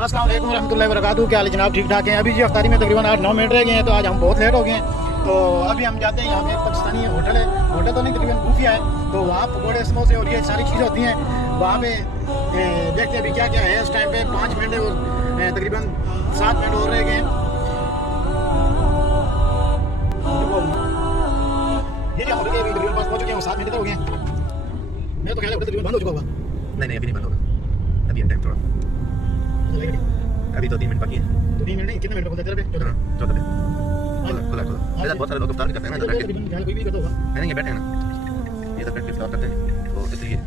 अस्सलाम वालेकुम रहमतुल्लाहि व बरकातहू। क्या हाल है जनाब? ठीक ठाक हैं। अभी जी अफ्तारी में तकरीबन 8-9 मिनट रह गए हैं, तो आज हम बहुत लेट हो गए हैं। तो अभी हम जाते हैं, यहाँ पे एक पाकिस्तानी होटल है, होटल तो नहीं तकरीबन बूफिया है, तो वहाँ पकौड़े समोसे और ये सारी चीज़ें होती हैं। वहाँ पे देखते हैं अभी क्या क्या है। इस टाइम पे 5 मिनट है और तकरीबन 7 मिनट और रह गए हैं। ये क्या होटल है, अभी तकरीबन पास पहुँच चुके हैं, 7 मिनट हो गए हैं। मैं तो ख्याल है होटल तकरीबन बंद हो चुका होगा। नहीं अभी नहीं बंद होगा, अभी टाइम थोड़ा, अभी तो 3 मिनट बाकी है। तो 3 मिनट नहीं, कितने मिनट बोलते हैं? 14 पे खुला खुला। बहुत सारे लोग इफ्तार करते हैं ना, कोई भी करता होगा। नहीं ये बैठे हैं ना, ये तो बैठ के इफ्तार करते हैं, तो इसलिए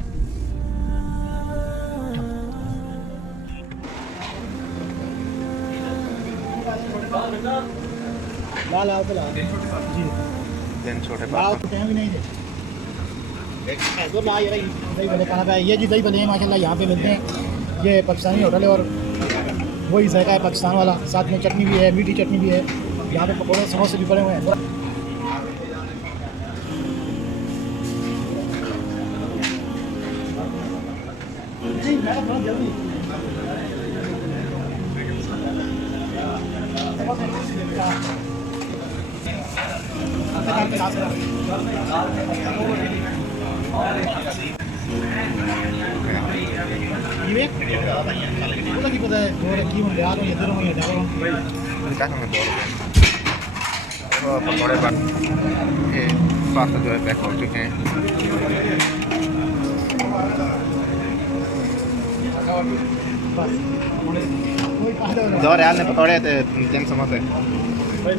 लाल आओ तो जी दिन छोटे लाओ तो टाइम भी नहीं दे तो ला ये दही भले खाना था। ये जी दही भले माशाल्लाह यहाँ पे मिलते हैं। ये पाकिस्तानी होटल है और वही जायका है पाकिस्तान वाला। साथ में चटनी भी है, मीठी चटनी भी है। यहाँ पे पकौड़े समोसे भी पड़े हुए हैं। जी मैडम थोड़ा जल्दी पकौड़े पर ये पास्ता जो है पैक हो चुके हैं। दो रियाल ने पकौड़े थे, 3 समोसे। भाई